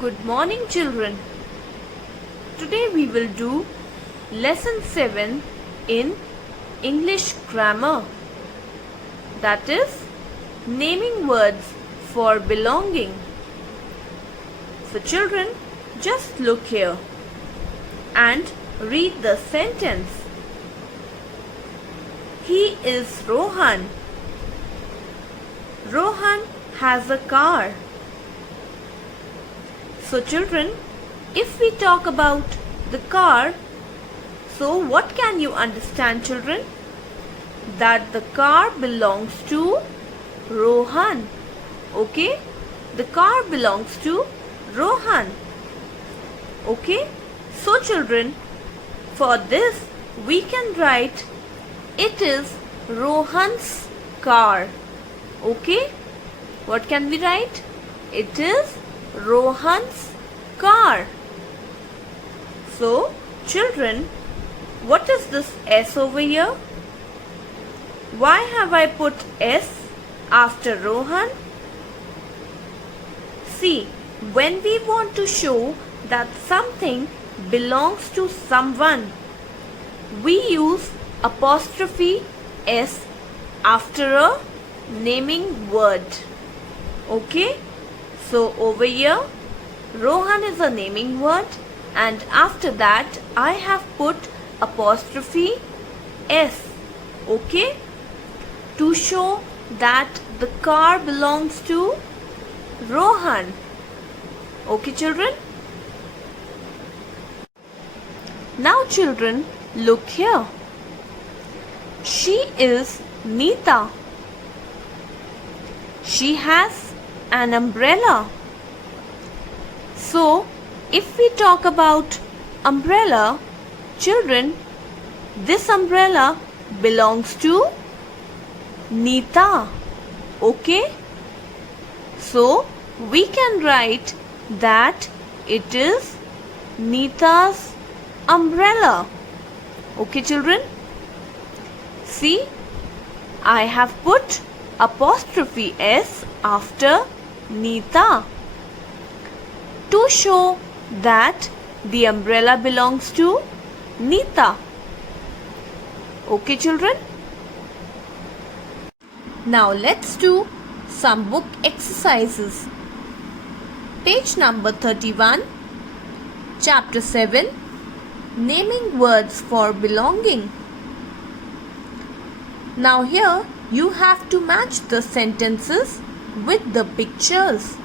Good morning, children. Today we will do lesson 7 in English grammar. That is naming words for belonging. So children, just look here and read the sentence. He is Rohan. Rohan has a car. So children, if we talk about the car, so what can you understand, children? That the car belongs to Rohan. Okay? The car belongs to Rohan. Okay? So children, for this we can write it is Rohan's car. Okay? What can we write? It is Rohan's car. So, children, what is this S over here? Why have I put S after Rohan? See, when we want to show that something belongs to someone, we use apostrophe S after a naming word. Okay? So over here, Rohan is a naming word, and after that I have put apostrophe S. Okay? To show that the car belongs to Rohan. Okay, children? Now children, look here. She is Neeta. She has an umbrella. So, if we talk about umbrella, children, this umbrella belongs to Neeta. Okay? So, we can write that it is Neeta's umbrella. Okay, children? See, I have put apostrophe S after Neeta to show that the umbrella belongs to Neeta. Okay, children? Now let's do some book exercises. Page number 31, chapter 7, naming words for belonging. Now here you have to match the sentences with the pictures.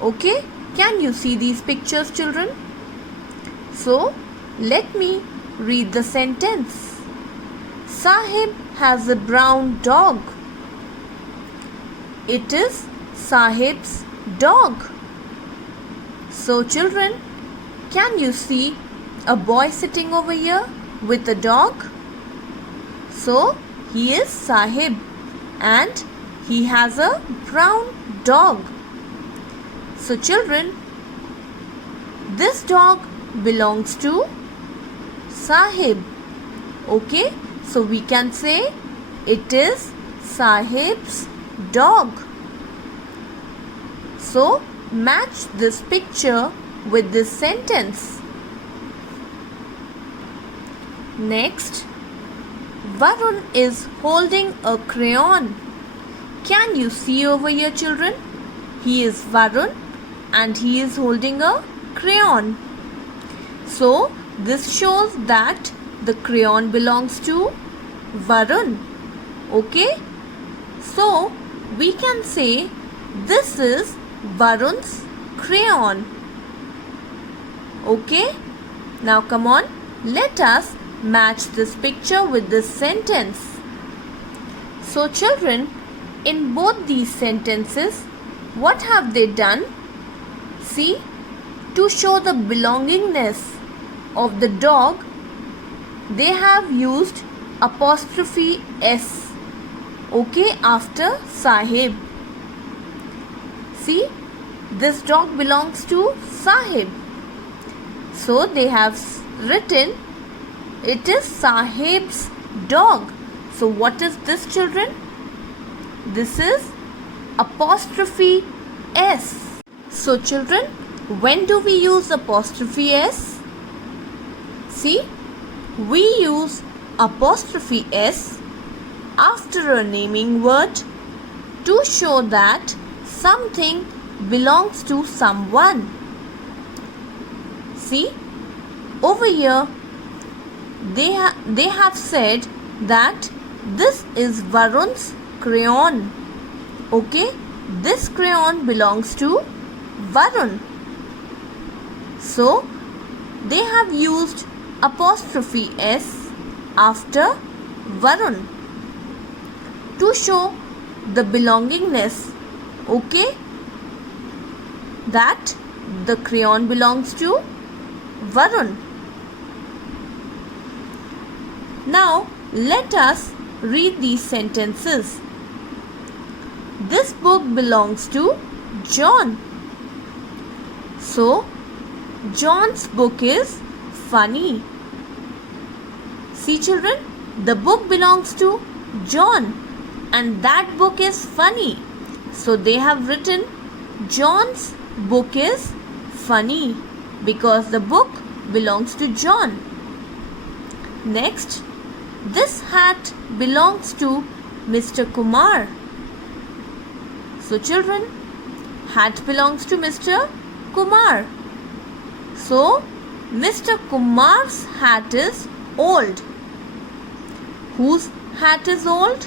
Okay, can you see these pictures, children? So, let me read the sentence. Sahib has a brown dog. It is Sahib's dog. So, children, can you see a boy sitting over here with a dog? So, he is Sahib and he has a brown dog. So children, this dog belongs to Sahib. Okay, so we can say it is Sahib's dog. So match this picture with this sentence. Next, Varun is holding a crayon. Can you see over here, children? He is Varun and he is holding a crayon. So, this shows that the crayon belongs to Varun. Okay? So, we can say this is Varun's crayon. Okay? Now come on, let us match this picture with this sentence. So children, in both these sentences, what have they done? See, to show the belongingness of the dog, they have used apostrophe S, okay, after Sahib. See, this dog belongs to Sahib. So they have written it is Sahib's dog. So what is this, children? This is apostrophe S. So children, when do we use apostrophe S? See, we use apostrophe S after a naming word to show that something belongs to someone. See, over here they have said that this is Varun's crayon. Okay, this crayon belongs to Varun. So they have used apostrophe S after Varun to show the belongingness. Okay, that the crayon belongs to Varun. Now let us read these sentences. This book belongs to John. So John's book is funny. See children, the book belongs to John and that book is funny. So they have written John's book is funny because the book belongs to John. Next, this hat belongs to Mr. Kumar. So children, hat belongs to Mr. Kumar. So Mr. Kumar's hat is old. Whose hat is old?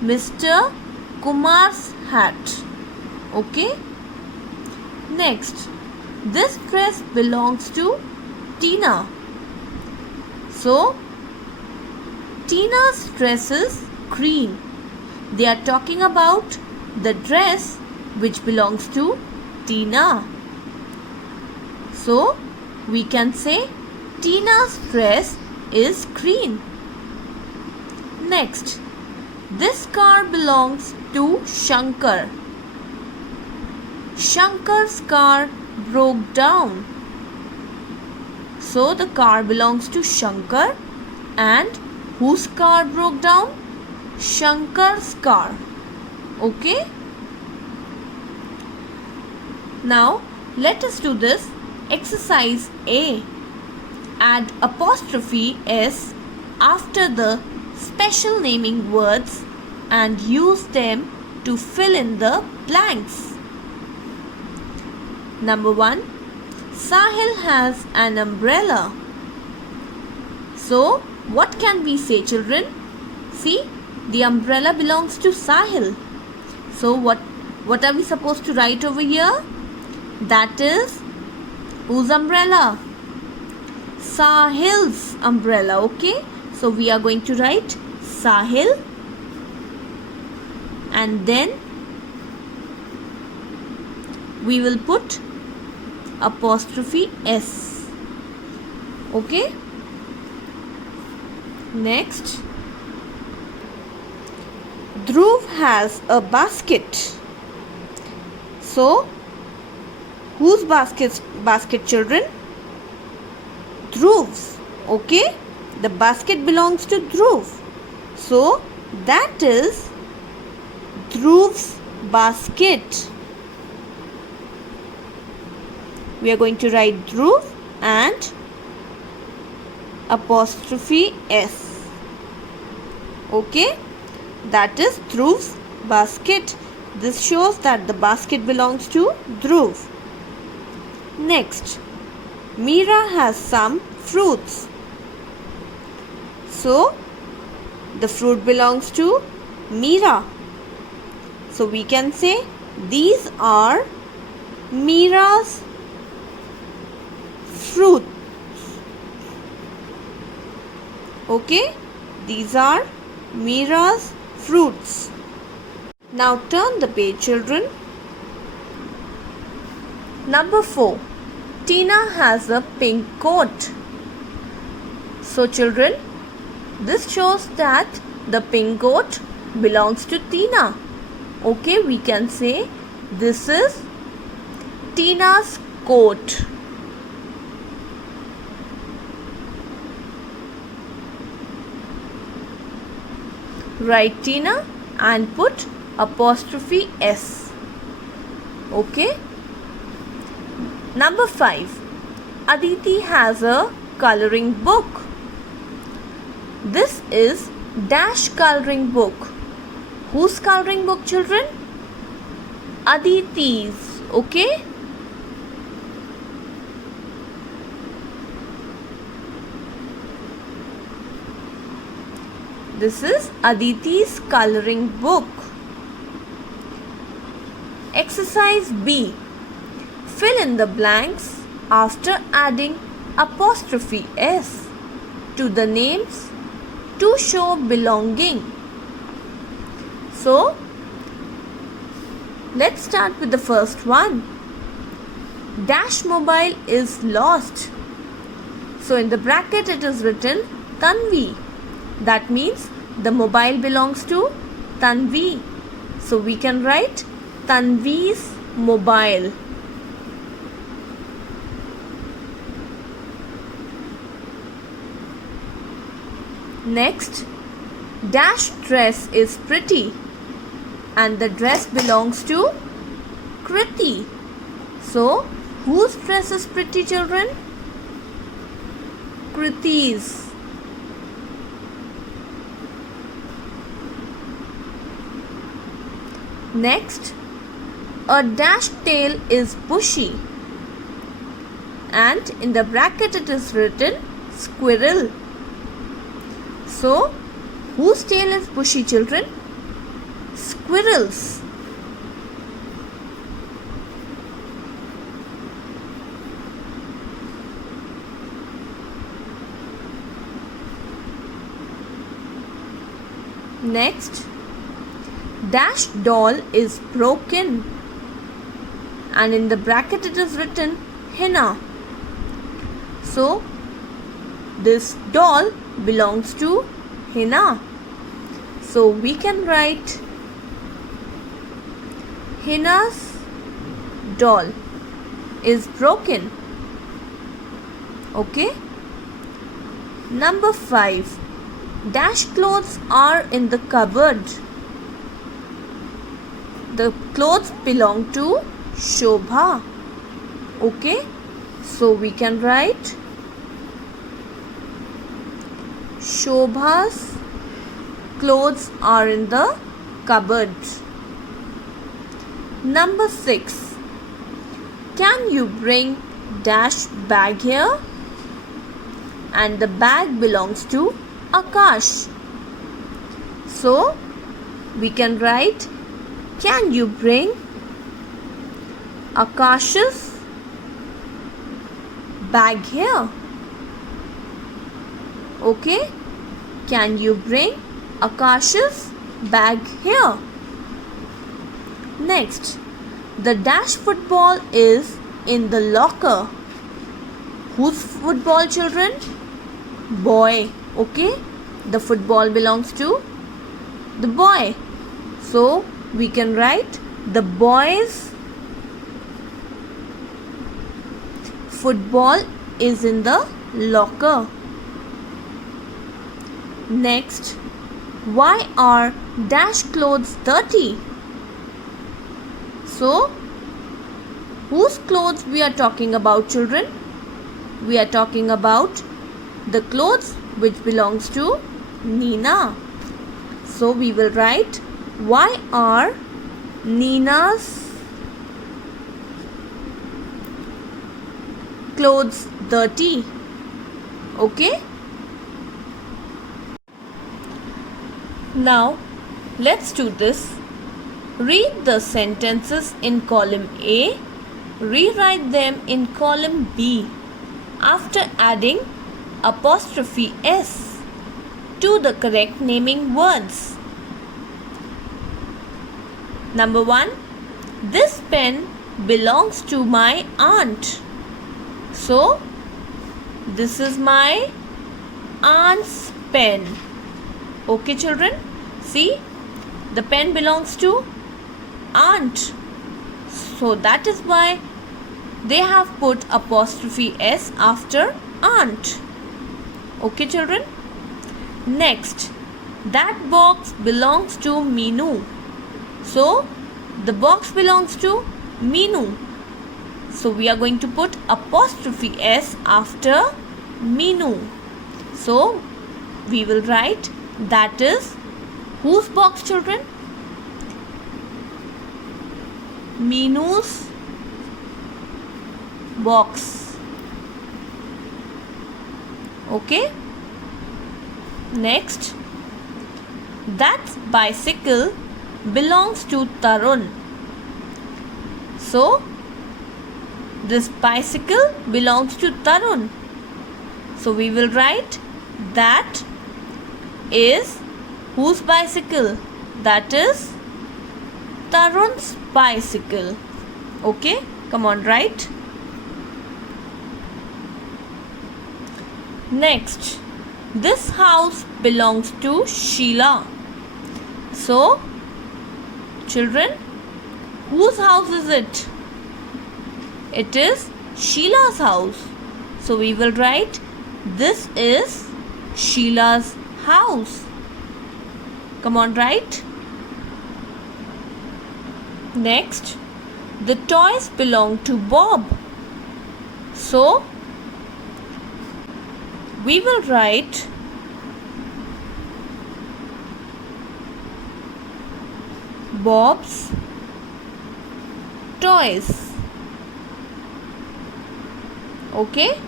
Mr. Kumar's hat. Okay. Next, this dress belongs to Tina. So Tina's dress is green. They are talking about the dress which belongs to Tina. So we can say Tina's dress is green. Next, this car belongs to Shankar. Shankar's car broke down. So the car belongs to Shankar and whose car broke down? Shankar's car. Okay. Now let us do this exercise A. Add apostrophe S after the special naming words and use them to fill in the blanks. Number 1. Sahil has an umbrella. So what can we say children? See, the umbrella belongs to Sahil. So what are we supposed to write over here? That is whose umbrella? Sahil's umbrella. Okay, so we are going to write Sahil and then we will put apostrophe S. Okay. Next, Dhruv has a basket. So whose basket children? Dhruv's. Okay, the basket belongs to Dhruv. So that is Dhruv's basket. We are going to write Dhruv and apostrophe S. Okay, that is Dhruv's basket. This shows that the basket belongs to Dhruv. Next, Meera has some fruits. So the fruit belongs to Meera. So we can say these are Meera's fruits. Okay, these are Meera's fruits. Now turn the page children. Number 4. Tina has a pink coat. So children, this shows that the pink coat belongs to Tina. Okay, we can say this is Tina's coat. Write Tina and put apostrophe S. Okay, Number 5. Aditi has a coloring book. This is dash coloring book. Whose coloring book, children? Aditi's. Okay? This is Aditi's coloring book. Exercise B. Fill in the blanks after adding apostrophe S to the names to show belonging. So, let's start with the first one. Dash mobile is lost. So, in the bracket it is written Tanvi. That means the mobile belongs to Tanvi. So, we can write Tanvi's mobile. Next, dash dress is pretty and the dress belongs to Kriti. So, whose dress is pretty, children? Kriti's. Next, a dash tail is bushy and in the bracket it is written squirrel. So, whose tail is bushy, children? Squirrel's. Next, dash doll is broken and in the bracket it is written henna. So, this doll belongs to henna. So, we can write henna's doll is broken. Okay. Number 5. Dash clothes are in the cupboard. The clothes belong to Shobha. Okay. So, we can write Shobha's clothes are in the cupboard. Number 6. Can you bring dash bag here? And the bag belongs to Akash. So, we can write, can you bring Akash's bag here? Okay, can you bring Akash's bag here? Next, the dash football is in the locker. Whose football, children? Boy. Okay, the football belongs to the boy. So, we can write the boy's football is in the locker. Next, why are dash clothes dirty? So, whose clothes we are talking about, children? We are talking about the clothes which belongs to Nina. So, we will write, why are Nina's clothes dirty? Okay. Now, let's do this. Read the sentences in column A, rewrite them in column B after adding apostrophe S to the correct naming words. Number 1. This pen belongs to my aunt. So, this is my aunt's pen. Okay, children? See, the pen belongs to aunt. So, that is why they have put apostrophe S after aunt. Okay, children? Next, that box belongs to Meenu. So, the box belongs to Meenu. So we are going to put apostrophe S after Meenu. So we will write, that is whose box, children? Meenu's box. Okay. Next, that bicycle belongs to Tarun. So this bicycle belongs to Tarun. So we will write, that is whose bicycle? That is Tarun's bicycle. Okay, come on, write. Next, this house belongs to Sheila. So, children, whose house is it? It is Sheila's house. So we will write, this is Sheila's house. Come on, write. Next, the toys belong to Bob. So we will write, Bob's toys. Okay.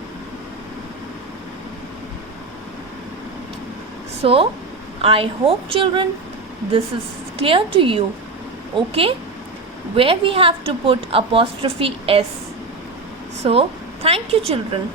So I hope, children, this is clear to you. Okay, where we have to put apostrophe S. So thank you, children.